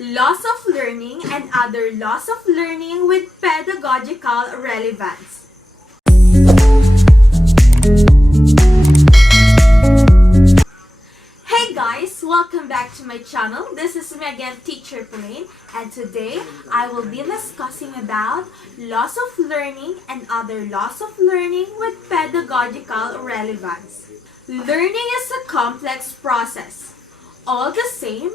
Loss of learning and other loss of learning with pedagogical relevance. Hey guys! Welcome back to my channel. This is me again, Teacher Paulane, and today I will be discussing about loss of learning and other loss of learning with pedagogical relevance. Learning is a complex process. All the same,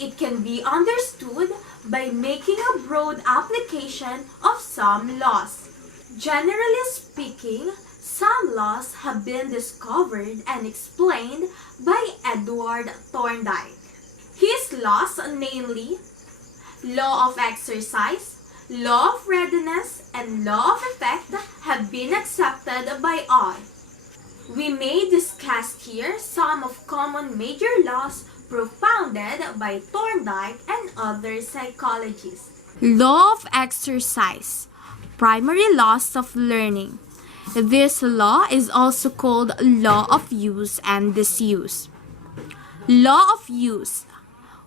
it can be understood by making a broad application of some laws. Generally speaking, some laws have been discovered and explained by Edward Thorndike. His laws, namely law of exercise, law of readiness, and law of effect, have been accepted by all. We may discuss here some of common major laws propounded by Thorndike and other psychologists. Law of exercise, primary laws of learning. This law is also called law of use and disuse. Law of use.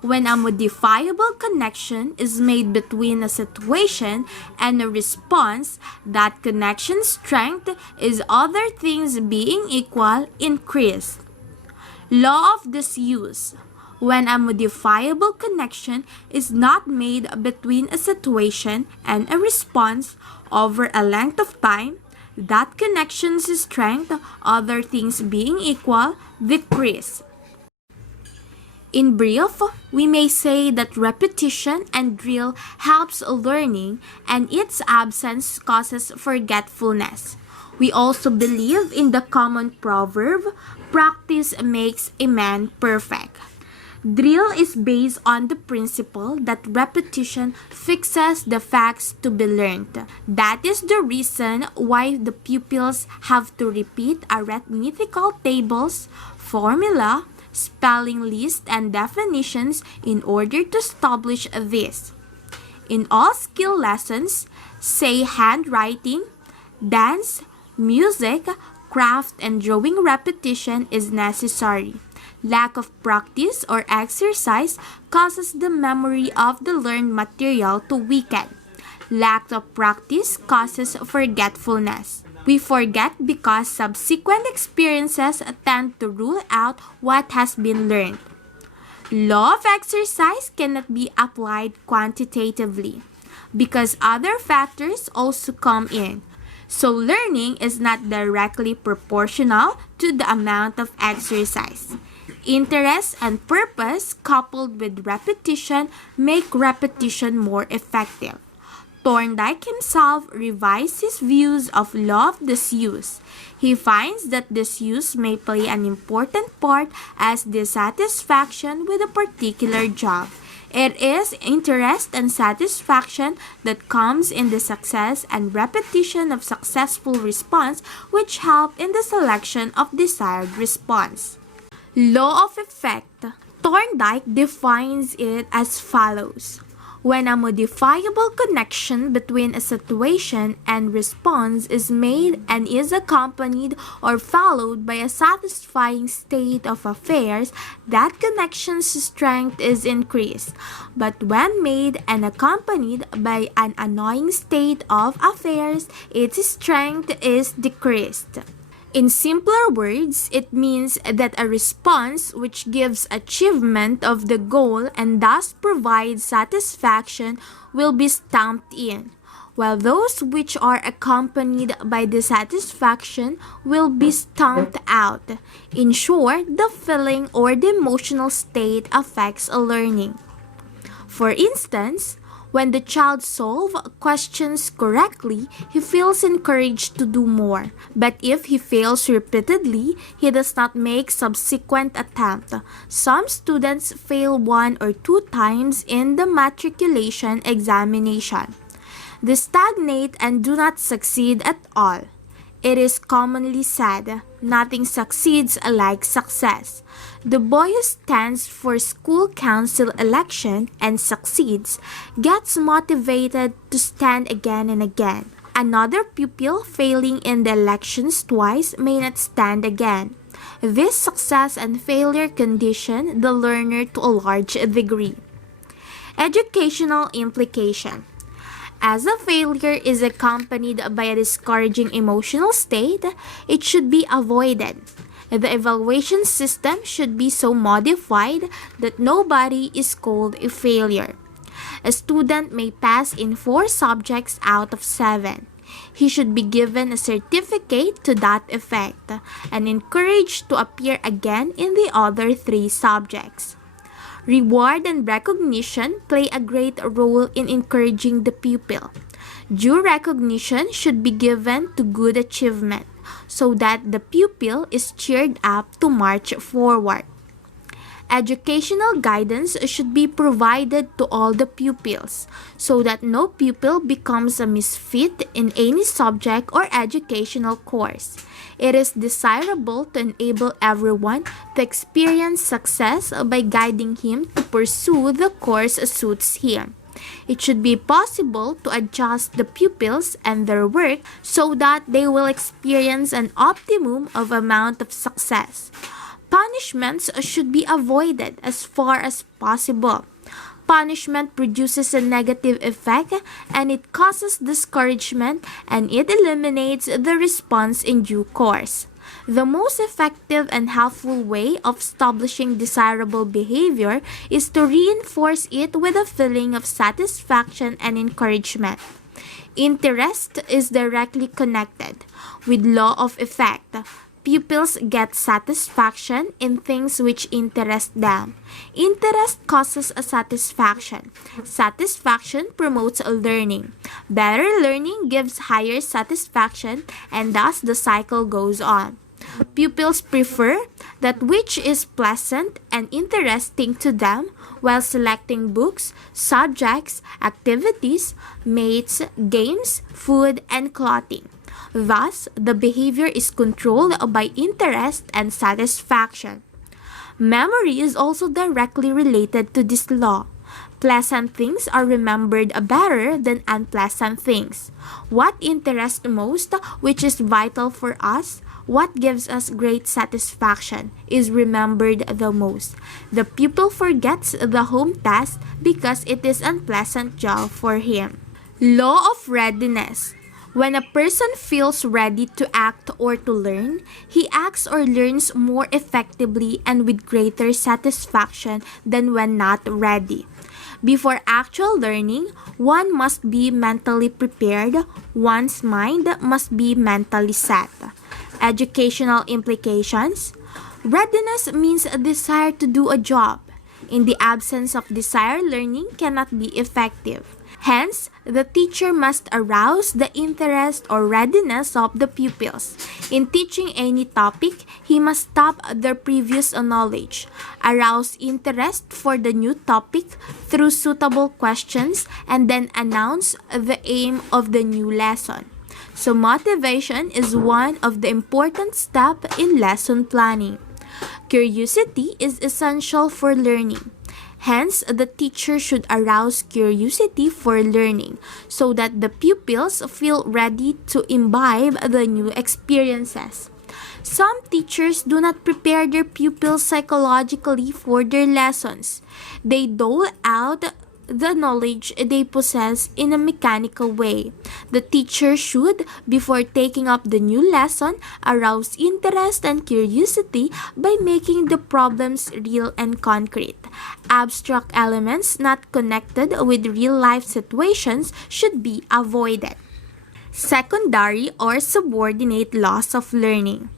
When a modifiable connection is made between a situation and a response, that connection's strength is, other things being equal, increased. Law of disuse. When a modifiable connection is not made between a situation and a response over a length of time, that connection's strength, other things being equal, decrease. In brief, we may say that repetition and drill helps learning and its absence causes forgetfulness. We also believe in the common proverb, practice makes a man perfect. Drill is based on the principle that repetition fixes the facts to be learned. That is the reason why the pupils have to repeat arithmetical tables, formula, spelling list, and definitions in order to establish this. In all skill lessons, say handwriting, dance, music, craft, and drawing, repetition is necessary. Lack of practice or exercise causes the memory of the learned material to weaken. Lack of practice causes forgetfulness. We forget because subsequent experiences tend to rule out what has been learned. Law of exercise cannot be applied quantitatively because other factors also come in. So learning is not directly proportional to the amount of exercise. Interest and purpose coupled with repetition make repetition more effective. Thorndike himself revised his views of law of disuse. He finds that disuse may play an important part as dissatisfaction with a particular job. It is interest and satisfaction that comes in the success and repetition of successful response which help in the selection of desired response. Law of effect. Thorndike defines it as follows. When a modifiable connection between a situation and response is made and is accompanied or followed by a satisfying state of affairs, that connection's strength is increased. But when made and accompanied by an annoying state of affairs, its strength is decreased. In simpler words, it means that a response which gives achievement of the goal and thus provides satisfaction will be stamped in, while those which are accompanied by dissatisfaction will be stamped out. In short, the feeling or the emotional state affects learning. For instance, when the child solves questions correctly, he feels encouraged to do more. But if he fails repeatedly, he does not make subsequent attempt. Some students fail 1 or 2 times in the matriculation examination. They stagnate and do not succeed at all. It is commonly said, nothing succeeds like success. The boy who stands for school council election and succeeds gets motivated to stand again and again. Another pupil failing in the elections twice may not stand again. This success and failure condition the learner to a large degree. Educational implication. As a failure is accompanied by a discouraging emotional state, it should be avoided. The evaluation system should be so modified that nobody is called a failure. A student may pass in 4 subjects out of 7. He should be given a certificate to that effect and encouraged to appear again in the other 3 subjects. Reward and recognition play a great role in encouraging the pupil. Due recognition should be given to good achievement so that the pupil is cheered up to march forward. Educational guidance should be provided to all the pupils so that no pupil becomes a misfit in any subject or educational course. It is desirable to enable everyone to experience success by guiding him to pursue the course suits him. It should be possible to adjust the pupils and their work so that they will experience an optimum of amount of success. Punishments should be avoided as far as possible. Punishment produces a negative effect and it causes discouragement and it eliminates the response in due course. The most effective and helpful way of establishing desirable behavior is to reinforce it with a feeling of satisfaction and encouragement. Interest is directly connected with law of effect. Pupils get satisfaction in things which interest them. Interest causes a satisfaction. Satisfaction promotes learning. Better learning gives higher satisfaction and thus the cycle goes on. Pupils prefer that which is pleasant and interesting to them while selecting books, subjects, activities, mates, games, food, and clothing. Thus, the behavior is controlled by interest and satisfaction. Memory is also directly related to this law. Pleasant things are remembered better than unpleasant things. What interests most, which is vital for us, what gives us great satisfaction, is remembered the most. The pupil forgets the home task because it is unpleasant job for him. Law of readiness. When a person feels ready to act or to learn, he acts or learns more effectively and with greater satisfaction than when not ready. Before actual learning, one must be mentally prepared. One's mind must be mentally set. Educational implications. Readiness means a desire to do a job. In the absence of desire, learning cannot be effective. Hence, the teacher must arouse the interest or readiness of the pupils. In teaching any topic, he must stop their previous knowledge, arouse interest for the new topic through suitable questions, and then announce the aim of the new lesson. So motivation is one of the important steps in lesson planning. Curiosity is essential for learning. Hence, the teacher should arouse curiosity for learning so that the pupils feel ready to imbibe the new experiences. Some teachers do not prepare their pupils psychologically for their lessons. They dole out the knowledge they possess in a mechanical way. The teacher should, before taking up the new lesson, arouse interest and curiosity by making the problems real and concrete. Abstract elements not connected with real-life situations should be avoided. Secondary or subordinate laws of learning.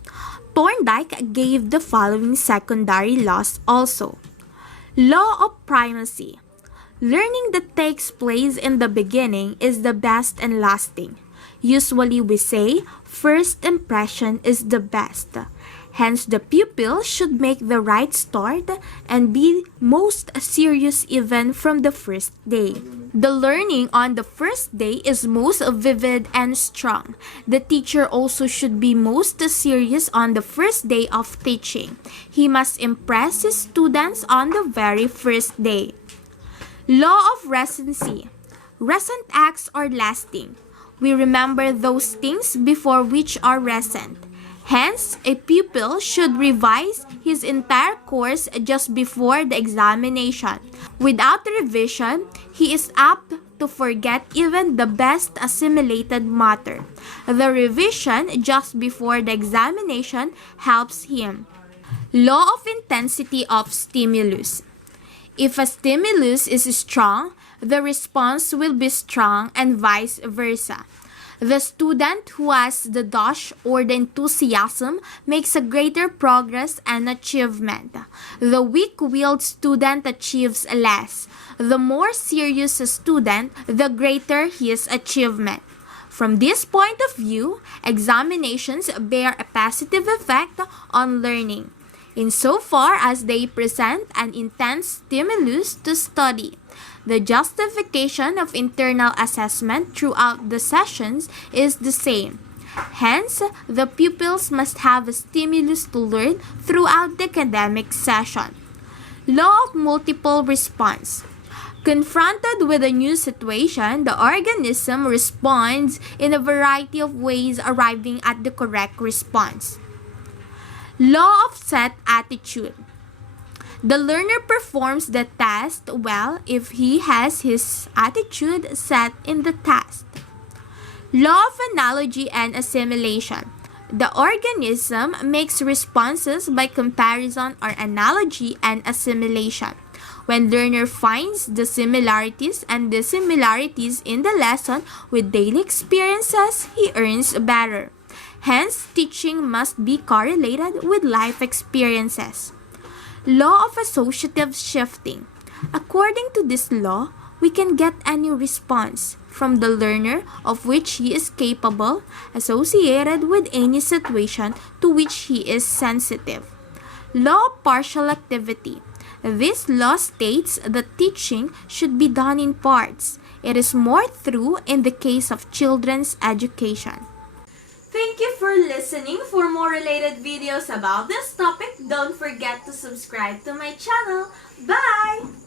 Thorndike gave the following secondary laws also. Law of primacy. Learning that takes place in the beginning is the best and lasting. Usually we say, first impression is the best. Hence, the pupil should make the right start and be most serious even from the first day. The learning on the first day is most vivid and strong. The teacher also should be most serious on the first day of teaching. He must impress his students on the very first day. Law of recency. Recent acts are lasting. We remember those things before which are recent. Hence, a pupil should revise his entire course just before the examination. Without revision, he is apt to forget even the best assimilated matter. The revision just before the examination helps him. Law of intensity of stimulus. If a stimulus is strong, the response will be strong and vice versa. The student who has the dash or the enthusiasm makes a greater progress and achievement. The weak-willed student achieves less. The more serious a student, the greater his achievement. From this point of view, examinations bear a positive effect on learning, insofar as they present an intense stimulus to study. The justification of internal assessment throughout the sessions is the same. Hence, the pupils must have a stimulus to learn throughout the academic session. Law of multiple response. Confronted with a new situation, the organism responds in a variety of ways, arriving at the correct response. Law of set attitude. The learner performs the task well if he has his attitude set in the task. Law of analogy and assimilation. The organism makes responses by comparison or analogy and assimilation. When learner finds the similarities and dissimilarities in the lesson with daily experiences, he earns better. Hence, teaching must be correlated with life experiences. Law of associative shifting. According to this law, we can get any response from the learner of which he is capable, associated with any situation to which he is sensitive. Law of partial activity. This law states that teaching should be done in parts. It is more true in the case of children's education. Thank you for listening. For more related videos about this topic, don't forget to subscribe to my channel. Bye!